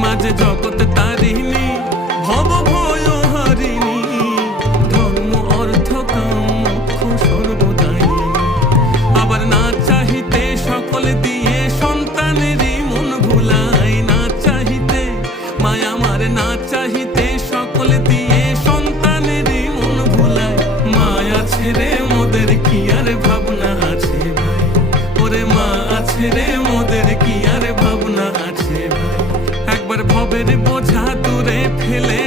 মাঝে জগৎ তারিণী ভব ভয় হারিণী, ধর্ম অর্থ কাম মোক্ষ সর্বদায়িনী। আবার না চাহিতে সকল দিয়ে সন্তানেরই মন ভুলায়, না চাহিতে মায়া আমার না চাহিতে সকল দিয়ে সন্তানেরই মন ভুলায়। মায়া ছেড়ে মোদের কি আর ভাবনা আছে ভাই, ওরে মা আছে রে মোদের কি আর ভাবনা আছে ভাই। একবার ভবের বোঝা দূরে ফেলে